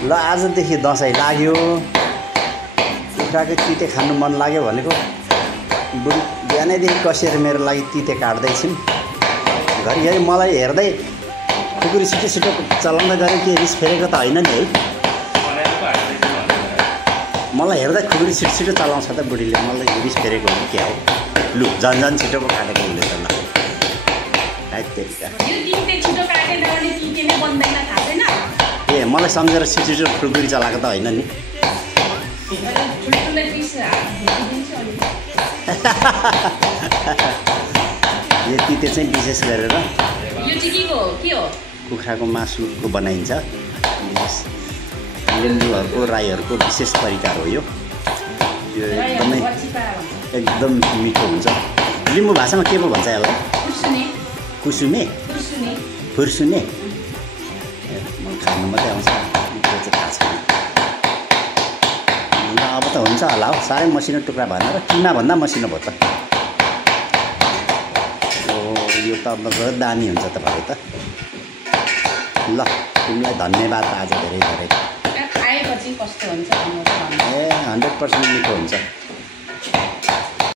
ल आजदेखि दसैँ लाग्यो, कुखुराको तिते खानु मन लाग्यो भनेको बुढी बिहानैदेखि कसेर मेरो लागि तिते काट्दैछिन्। घरिघरि मलाई हेर्दै खुकुरी छिटो चलाउँदा गरे के रिस फेरेको त होइन नि है? मलाई हेर्दा खुकुरी छिटो चलाउँछ त बुढीले, मलाई रिस फेरेको हो कि क्या हो? लु झन् छिटो पो काटेको उसले त। ल ए मलाई सम्झेर छिटो खुकुरी चलाएको त होइन नि? यो तिते चाहिँ विशेष गरेर कुखुराको मासुको बनाइन्छ। लिम्बूहरूको राईहरूको विशेष परिकार हो यो। एकदम मिठो हुन्छ। लिम्बू भाषामा के पो भन्छ यसलाई? कुसुमे फुर्सुने। खानु मात्रै आउँछ, त्यो चाहिँ थाहा छैन। ल अब त हुन्छ होला हौ, साह्रै मसिनो टुक्रा भएन र किमा भन्दा मसिनो भयो त। यो त अब दामी हुन्छ त भाइ त। ल तिमीलाई धन्यवाद आज धेरै धेरै। ए 100% मिठो हुन्छ।